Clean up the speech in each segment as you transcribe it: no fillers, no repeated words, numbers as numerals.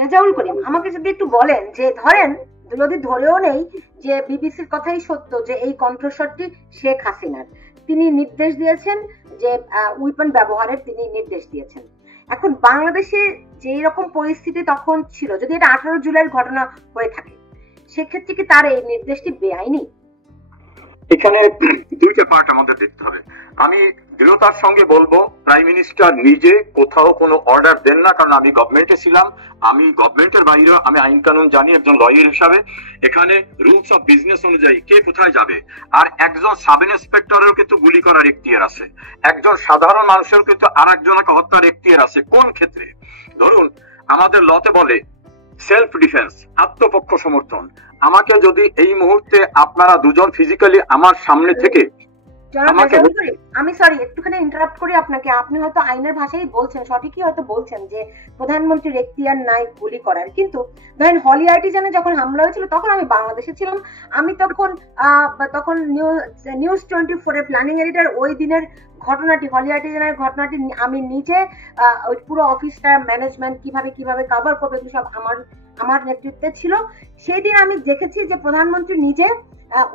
রেজাউল করিম, আমাকে যদি একটু বলেন যে ধরেন যদি ধরেও নেই যে বিবিসির কথাই সত্য যে এই কণ্ঠস্বরটি শেখ হাসিনার, তিনি নির্দেশ দিয়েছেন যে উইপন ব্যবহারের তিনি নির্দেশ দিয়েছেন। এখন বাংলাদেশে যেই রকম পরিস্থিতি তখন ছিল, যদি এটা 18 জুলাইয়ের ঘটনা হয়ে থাকে, সেক্ষেত্রে কি তার এই নির্দেশটি বেআইনি? এখানে দুইটা পার্ট আমাদের দেখতে হবে। আমি দৃঢ়তার সঙ্গে বলবো প্রাইম মিনিস্টার নিজে কোথাও কোনো অর্ডার দেন না, কারণ আমি গভর্নমেন্টে ছিলাম, আমি গভর্নমেন্টের বাইরেও আমি আইন কানুন জানি একজন লয়ার হিসাবে। এখানে রুলস অফ বিজনেস অনুযায়ী কে কোথায় যাবে, আর একজন সাব ইন্সপেক্টরেরও কিন্তু গুলি করার এখতিয়ার আছে, একজন সাধারণ মানুষের কিন্তু আর একজনকে হত্যার এখতিয়ার আছে। কোন ক্ষেত্রে? ধরুন আমাদের লতে বলে সেলফ ডিফেন্স, আত্মপক্ষ সমর্থন। আমাকে যদি এই মুহূর্তে আপনারা দুজন ফিজিক্যালি আমার সামনে থেকে আমি সরি একটুখানি ইন্টারাপ্ট করি আপনাকে, আপনি হয়তো আইনের ভাষায় বলছেন, সঠিকই হয়তো বলছেন যে প্রধানমন্ত্রীর এখতিয়ার নাই গুলি করার, কিন্তু ধরেন হলি আর্টিজানে যখন হামলা হয়েছিল তখন আমি বাংলাদেশে ছিলাম, আমি তখন নিউজ 24 এর প্ল্যানিং এডিটর। ওই দিনের ঘটনাটি, হলি আর্টিজানের ঘটনাটি আমি নিজে ওই পুরো অফিসটা ম্যানেজমেন্ট কিভাবে কভার করবে সব আমার নেতৃত্বে ছিল। সেই দিন আমি দেখেছি যে প্রধানমন্ত্রী নিজে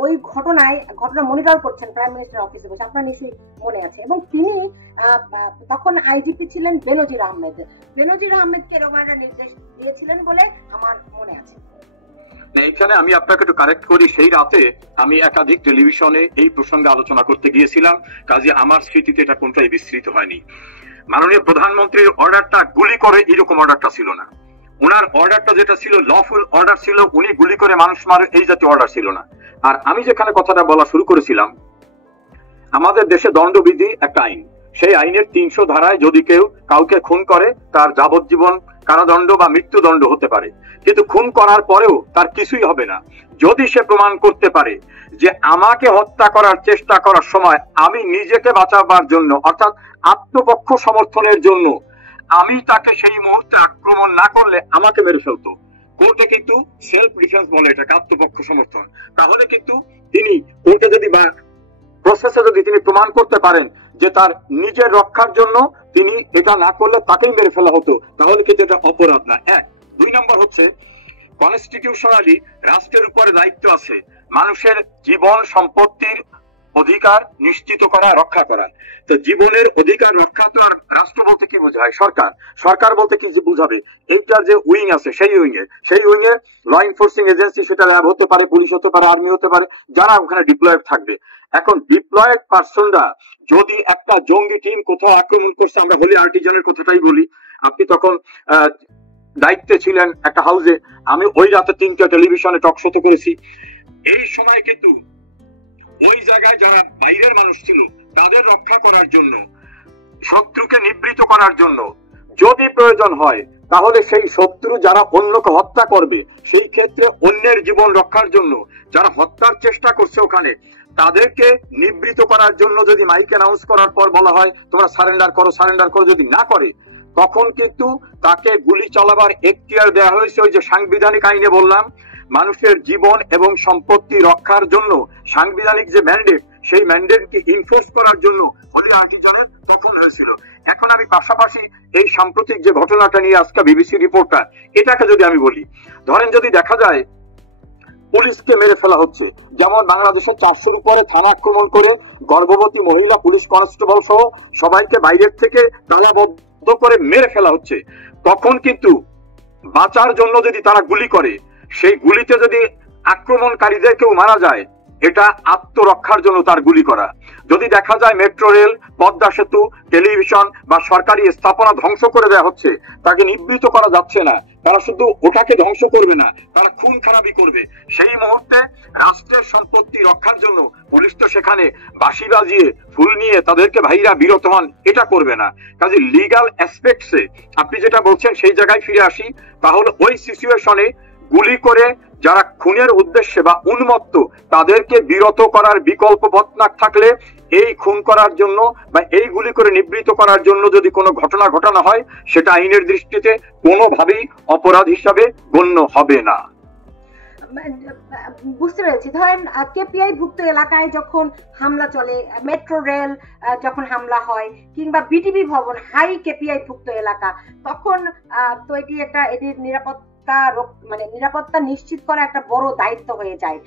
ওই ঘটনা মনিটর করছেন প্রাইম মিনিস্টার অফিসে বসে, আপনার নিশ্চয়ই মনে আছে। এবং তিনি তখন আইজিপি ছিলেন বেনজির আহমেদকে এরকম একটা নির্দেশ দিয়েছিলেন বলে আমার মনে আছে। এখানে আমি আপনাকে একটু কারেক্ট করি, সেই রাতে আমি একাধিক টেলিভিশনে এই প্রসঙ্গে আলোচনা করতে গিয়েছিলাম, কাজে আমার স্মৃতিতে এটা কোনটাই বিস্তৃত হয়নি। মাননীয় প্রধানমন্ত্রীর অর্ডারটা গুলি করে এরকম অর্ডারটা ছিল না, ওনার অর্ডারটা যেটা ছিল লফুল অর্ডার ছিল, উনি গুলি করে মানুষ মারে এই জাতীয় অর্ডার ছিল না। আর আমি যেখানে কথাটা বলা শুরু করেছিলাম, আমাদের দেশে দণ্ডবিধি একটা আইন, সেই আইনের 300 ধারায় যদি কেউ কাউকে খুন করে তার যাবজ্জীবন কারাদণ্ড বা মৃত্যুদণ্ড হতে পারে, কিন্তু খুন করার পরেও তার কিছুই হবে না যদি সে প্রমাণ করতে পারে যে আমাকে হত্যা করার চেষ্টা করার সময় আমি নিজেকে বাঁচাবার জন্য অর্থাৎ আত্মপক্ষ সমর্থনের জন্য আমি তাকে সেই মুহূর্তে আক্রমণ না করলে আমাকে মেরে ফেলতো। কোর্টে কিন্তু সেলফ ডিফেন্স বলে এটাকে, আত্মপক্ষ সমর্থন। তাহলে কিন্তু তিনি কোর্টে যদি বা প্রসেসে যদি তিনি প্রমাণ করতে পারেন যে তার নিজের রক্ষার জন্য তিনি এটা না করলে তাকেই মেরে ফেলা হতো, তাহলে কিন্তু এটা অপরাধ না। এক। 2 নম্বর হচ্ছে কনস্টিটিউশনালি রাষ্ট্রের উপরে দায়িত্ব আছে মানুষের জীবন সম্পত্তির অধিকার নিশ্চিত করা, রক্ষা করা। তো জীবনের অধিকার রক্ষা তো আর রাষ্ট্র বলতে কি বোঝায়? সরকার বলতে কি বুঝাবে? এইটার যে উইং আছে সেই উইং এ ল এনফোর্সিং এজেন্সি, সেটা ল্যাব হতে পারে, পুলিশ হতে পারে, আর্মি হতে পারে, যারা ওখানে ডিপ্লয়েড থাকবে। এখন ডিপ্লয়েড পার্সনরা যদি একটা জঙ্গি টিম কোথাও আক্রমণ করছে, আমরা হলি আর্টিজানের কথাটাই বলি, আপনি তখন দায়িত্বে ছিলেন একটা হাউসে, আমি ওই রাতে 3টা টেলিভিশনে টক শোতে করেছি। এই সময় কিন্তু ওই জায়গায় যারা বাইরের মানুষ ছিল তাদের রক্ষা করার জন্য, শত্রুকে নিবৃত করার জন্য যদি প্রয়োজন হয়, তাহলে সেই শত্রু যারা অন্যকে হত্যা করবে, সেই ক্ষেত্রে অন্যের জীবন রক্ষার জন্য যারা হত্যার চেষ্টা করছে ওখানে, তাদেরকে নিবৃত করার জন্য যদি মাইক অ্যানাউন্স করার পর বলা হয় তোমরা সারেন্ডার করো, যদি না করে তখন কিন্তু তাকে গুলি চালাবার এখতিয়ার দেওয়া হয়েছে। ওই যে সাংবিধানিক আইনে বললাম, মানুষের জীবন এবং সম্পত্তি রক্ষার জন্য সাংবিধানিক যে ম্যান্ডেট, সেই ম্যান্ডেটকে ইনফোর্স করার জন্য হলি আর্টিজানের তখন হয়েছিল। এখন আমি পাশাপাশি এই সাম্প্রতিক যে ঘটনাটা নিয়ে আজকে বিবিসি রিপোর্টটা, এটাকে যদি আমি বলি, ধরেন যদি দেখা যায় পুলিশকে মেরে ফেলা হচ্ছে, যেমন বাংলাদেশের 400-র উপরে থানা আক্রমণ করে গর্ভবতী মহিলা, পুলিশ কনস্টেবল সহ সবাইকে বাইরের থেকে তালাবদ্ধ করে মেরে ফেলা হচ্ছে, তখন কিন্তু বাঁচার জন্য যদি তারা গুলি করে, সেই গুলিতে যদি আক্রমণকারীদের কেউ মারা যায়, এটা আত্মরক্ষার জন্য তার গুলি করা। যদি দেখা যায় মেট্রো রেল, পদ্মা সেতু, টেলিভিশন বা সরকারি স্থাপনা ধ্বংস করে দেওয়া হচ্ছে, তাকে নিবৃত করা যাচ্ছে না, তারা শুধু ওটাকে ধ্বংস করবে না, তারা খুন খারাপি করবে, সেই মুহূর্তে রাষ্ট্রের সম্পত্তি রক্ষার জন্য পুলিশ তো সেখানে বাঁশি বাজিয়ে ফুল নিয়ে তাদেরকে ভাইরা বিরত হন, এটা করবে না। কাজে লিগাল অ্যাসপেক্টসে আপনি যেটা বলছেন সেই জায়গায় ফিরে আসি, তাহলে ওই সিচুয়েশনে গুলি করে যারা খুনের উদ্দেশ্যে বা উন্মত্ত, তাদেরকে বিরত করার বিকল্প পথ না থাকলে এই খুন করার জন্য বা এই গুলি করে নিবৃত করার জন্য যদি কোনো ঘটনা ঘটানো হয়, সেটা আইনের দৃষ্টিতে কোনোভাবেই অপরাধ হিসাবে গণ্য হবে না। বুঝতে পেরেছি। ধরেন কেপিআই ভুক্ত এলাকায় যখন হামলা চলে, মেট্রো রেল যখন হামলা হয়, কিংবা বিটিভি ভবন হাই কেপিআই ভুক্ত এলাকা, তখন তো এটির নিরাপত্তা নিশ্চিত করা একটা বড় দায়িত্ব হয়ে যায়।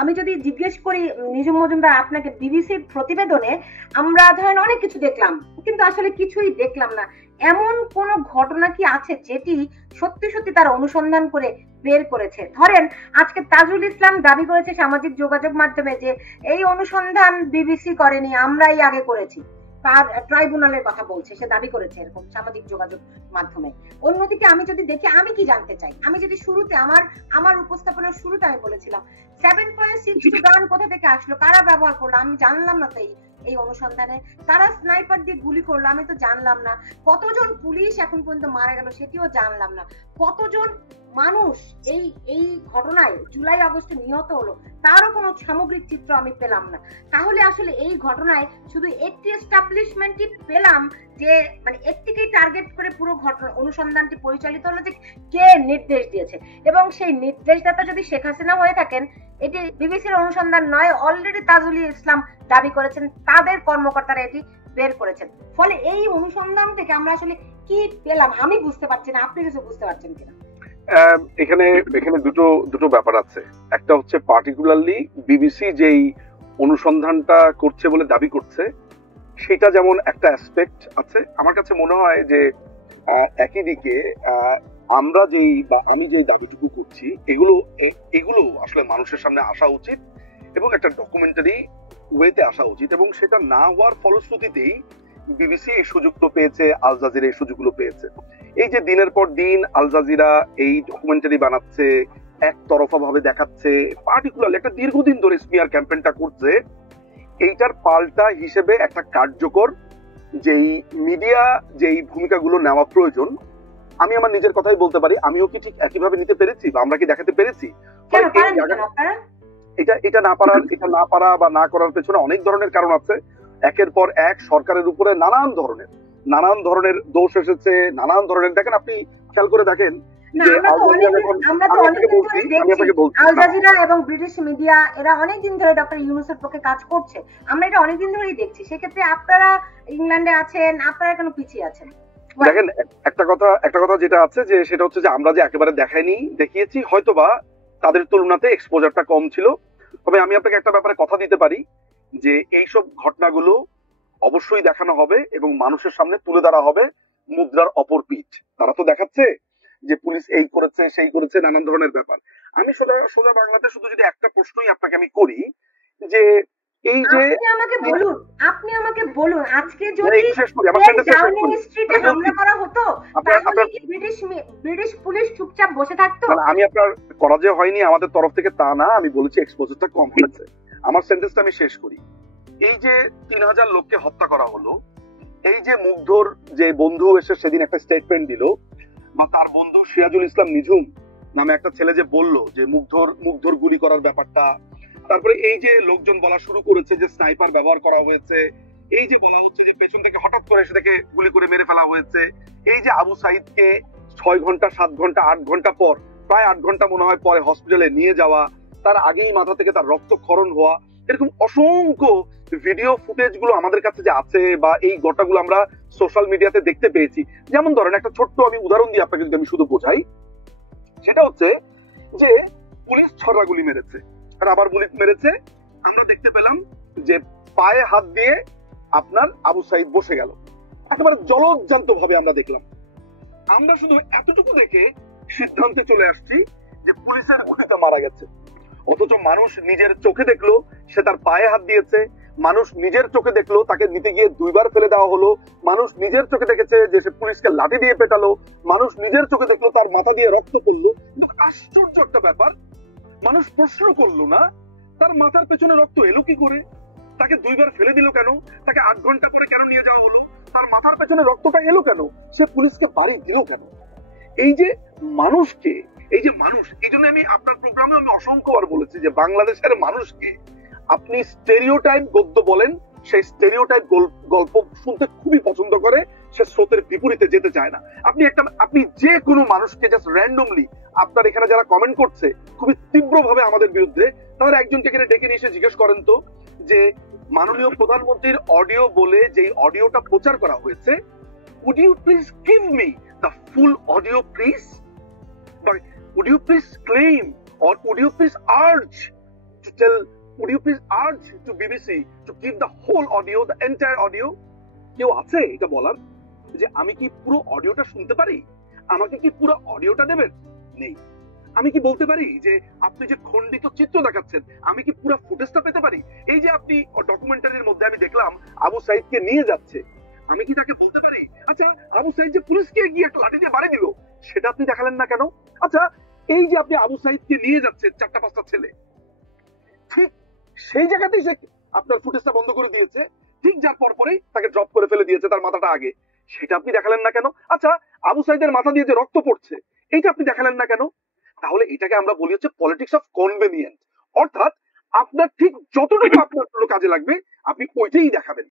আমি যদি জিজ্ঞেস করি নিজুম মজুমদার আপনাকে, বিবিসির প্রতিবেদনে আমরা ধরেন অনেক কিছু দেখলাম, কিন্তু আসলে কিছুই দেখলাম না। এমন কোন ঘটনা কি আছে যেটি সত্যি সত্যি তারা অনুসন্ধান করে বের করেছে? ধরেন আজকে তাজুল ইসলাম দাবি করেছে সামাজিক যোগাযোগ মাধ্যমে যে এই অনুসন্ধান বিবিসি করেনি, আমরাই আগে করেছি। তার ট্রাইব্যুনালের কথা বলছে, সে দাবি করেছে এরকম সামাজিক যোগাযোগ মাধ্যমে। অন্যদিকে আমি যদি দেখি, আমি কি জানতে চাই, আমি যদি শুরুতে আমার উপস্থাপনার শুরুতে আমি বলেছিলাম 7.62 গান কোথা থেকে আসলো, কারা ব্যবহার করলো, আমি জানলাম না। তো এই অনুসন্ধানে কারা স্নাইপার দিয়ে গুলি করলো, আমি তো জানলাম না। কতজন পুলিশ এখন পর্যন্ত মারা গেল, সেটিও জানলাম না। কতজন মানুষ এই ঘটনায় জুলাই আগস্টে নিহত হলো, তারও কোনো সামগ্রিক চিত্র আমি পেলাম না। তাহলে আসলে এই ঘটনায় শুধু একটি এস্টাবলিশমেন্টই পেলাম, যে মানে একটিকেই টার্গেট করে পুরো ঘটনা অনুসন্ধানটি পরিচালিত হলো, যে কে নির্দেশ দিয়েছে। এবং সেই নির্দেশদাতা যদি শেখ হাসিনা হয়ে থাকেন, এটি বিবিসির অনুসন্ধান নয়, অলরেডি তাজুল ইসলাম দাবি করেছেন, তাদের কর্মকর্তারা এটি বের করেছেন। ফলে এই অনুসন্ধান থেকে আমরা আসলে কি পেলাম আমি বুঝতে পারছি না, আপনি কিছু বুঝতে পারছেন কিনা? এখানে দুটো ব্যাপার আছে। একটা হচ্ছে পার্টিকুলারলি বিবিসি যেই অনুসন্ধানটা করছে বলে দাবি করছে, সেটা যেমন একটা অ্যাসপেক্ট আছে। আমার কাছে মনে হয় যে একই দিকে আমরা আমি যেই দাবিটুকু করছি, এগুলো আসলে মানুষের সামনে আসা উচিত এবং একটা ডকুমেন্টারি ওয়েতে আসা উচিত, এবং সেটা না হওয়ার ফলশ্রুতিতেই বিবিসি এই সুযোগগুলো পেয়েছে, আল জাজিরা এই সুযোগগুলো পেয়েছে। এই যে দিনের পর দিন আল জাজিরা এই ডকুমেন্টারি বানাচ্ছে, একতরফা ভাবে দেখাচ্ছে, পার্টিকুলারলি একটা দীর্ঘদিন ধরে স্মিয়ার ক্যাম্পেইনটা করছে, এইটার পাল্টা হিসেবে একটা কার্যকর যেই মিডিয়া যেই ভূমিকাগুলো নেওয়া প্রয়োজন, আমি আমার নিজের কথাই বলতে পারি, আমিও কি ঠিক একইভাবে নিতে পেরেছি বা আমরা কি দেখাতে পেরেছি? এটা না পারা বা না করার পেছনে অনেক ধরনের কারণ আছে। একের পর এক সরকারের উপরে নানান ধরনের দোষ এসেছে, নানান ধরনের, দেখেন আপনি খেয়াল করে দেখেন যে আল জাজিরা এবং ব্রিটিশ মিডিয়া এরা অনেকদিন ধরে ডক্টর ইউনূসের পক্ষে কাজ করছে, আমরা এটা অনেকদিন ধরেই দেখছি। সেক্ষেত্রে আপনারা ইংল্যান্ডে আছেন, আপনারা কেন পিছিয়ে আছেন? দেখেন একটা কথা যেটা আছে, যে সেটা হচ্ছে যে আমরা যে একেবারে দেখিয়েছি, হয়তোবা তাদের তুলনাতে এক্সপোজারটা কম ছিল। তবে আমি আপনাকে একটা ব্যাপারে কথা দিতে পারি যে এইসব ঘটনাগুলো অবশ্যই দেখানো হবে এবং মানুষের সামনে তুলে ধরা হবে মুদ্রার অপর পিঠ। তারা তো দেখাচ্ছে যে পুলিশ এই করেছে সেই করেছে, নানান ধরনের ব্যাপার। আমি সোজা বাংলাতে শুধু যদি একটা প্রশ্নই আপনাকে আমি করি, যে এই যে আপনি আমাকে বলুন আজকে যদি ডাউনিং স্ট্রিটে হামলা করা হতো, তাহলে কি ব্রিটিশ পুলিশ চুপচাপ বসে থাকতো? আমি আপনার করা যে হয়নি আমাদের তরফ থেকে তা না, আমি বলেছি এক্সপোজারটা কম হয়েছে। আমার সেন্টেন্সটা আমি শেষ করি। এই যে 3000 লোককে হত্যা করা হলো, এই যে মুগ্ধর যে বন্ধু এসে সেদিন একটা স্টেটমেন্ট দিল, বা তার বন্ধু সিরাজুল ইসলাম নিঝুম নামে একটা ছেলে যে বলল যে মুগ্ধর গুলি করার ব্যাপারটা, তারপরে এই যে লোকজন বলা শুরু করেছে যে স্নাইপার ব্যবহার করা হয়েছে, এই যে বলা হচ্ছে যে পেছন থেকে হঠাৎ করে এসে থেকে গুলি করে মেরে ফেলা হয়েছে, এই যে আবু সাইদকে 6 ঘন্টা 7 ঘন্টা 8 ঘন্টা পর, প্রায় 8 ঘন্টা মনে হয় পরে হসপিটালে নিয়ে যাওয়া, তার আগেই মাথা থেকে তার রক্তক্ষরণ হওয়া, এরকম অসংখ্য ভিডিও ফুটেজ গুলো আমাদের কাছে যে আছে, বা এই ঘটনাগুলো আমরা সোশ্যাল মিডিয়াতে দেখতে পেয়েছি। যেমন ধরেন একটা ছোট্ট আমি উদাহরণ দিয়ে আপনাকে যদি আমি শুধু বোঝাই, সেটা হচ্ছে যে পুলিশ 6টা গুলি মেরেছে, রাবার বুলেট মেরেছে, আমরা দেখতে পেলাম যে পায়ে হাত দিয়ে আপনার আবু সাইদ বসে গেল, একেবারে জলজ্জান্ত ভাবে আমরা দেখলাম। আমরা শুধু এতটুকু দেখে সিদ্ধান্তে চলে আসছি যে পুলিশের গুলিতে মারা গেছে, অথচ মানুষ নিজের চোখে দেখলো সে তার পায়ে হাত দিয়েছে, মানুষ নিজের চোখে দেখলো তাকে নিতে গিয়ে 2 বার ফেলে দেওয়া হলো, মানুষ নিজের চোখে দেখেছে যে সে পুলিশকে লাঠি দিয়ে পেটালো, মানুষ নিজের চোখে দেখলো তার মাথা দিয়ে রক্ত পড়লো। আশ্চর্য একটা ব্যাপার, মানুষ প্রশ্ন করলো না তার মাথার পেছনে রক্ত এলো কি করে, তাকে 2 বার ফেলে দিল কেন, তাকে 8 ঘন্টা করে কেন নিয়ে যাওয়া হলো, তার মাথার পেছনে রক্তটা এলো কেন, সে পুলিশকে বাড়ি দিল কেন? এই যে মানুষকে, এই যে মানুষ, এই জন্য আমি আপনার প্রোগ্রামে আমি অসংখ্যবার বলেছি যে বাংলাদেশের মানুষকে আপনি স্টেরিওটাইপ গদ্য বলেন, সেই স্টেরিওটাইপ গল্প শুনতে খুবই পছন্দ করে, সে স্রোতের বিপরীতে যেতে চায় না। আপনি যে কোনো মানুষকে জাস্ট র্যান্ডমলি আপনার এখানে যারা কমেন্ট করছে খুবই তীব্রভাবে আমাদের বিরুদ্ধে, তাদের একজনকে এখানে ডেকে নিয়ে এসে জিজ্ঞেস করেন তো যে মাননীয় প্রধানমন্ত্রীর অডিও বলে যে অডিওটা প্রচার করা হয়েছে, would you please give me the full audio please, but would you please claim or would you please urge to BBC to give the whole audio, the entire audio? কেউ আছে এটা বলার যে আমি কি পুরো অডিওটা শুনতে পারি, আমাকে কি পুরো অডিওটা দেবেন? নেই। আমি কি বলতে পারি যে আপনি যে খণ্ডিত চিত্র দেখাচ্ছেন আমি কি পুরো ফুটেজটা পেতে পারি? এই যে আপনি ডকুমেন্টারির মধ্যে আমি দেখলাম আবু সাইদকে নিয়ে যাচ্ছে, আমি কি তাকে বলতে পারি আচ্ছা আবু সাইদ যে পুলিশকে গিয়ে একটা লাঠি দিয়ে বাড়ি দিল সেটা আপনি দেখালেন না কেন? আচ্ছা এই যে আপনি আবু সাইদকে নিয়ে যাচ্ছেন 4-5টা ছেলে, ঠিক সেই জায়গাতেই সে আপনার ফুটেজটা বন্ধ করে দিয়েছে, ঠিক যার পরেই তাকে ড্রপ করে ফেলে দিয়েছে তার মাথাটা আগে, সেটা আপনি দেখালেন না কেন? আচ্ছা আবু সাইদের মাথা দিয়ে যে রক্ত পড়ছে এইটা আপনি দেখালেন না কেন? তাহলে এটাকে আমরা বলি হচ্ছে পলিটিক্স অফ কনভেনিয়েন্ট, অর্থাৎ আপনার ঠিক যতটুকু আপনার কাজে লাগবে আপনি ওইটাই দেখাবেন।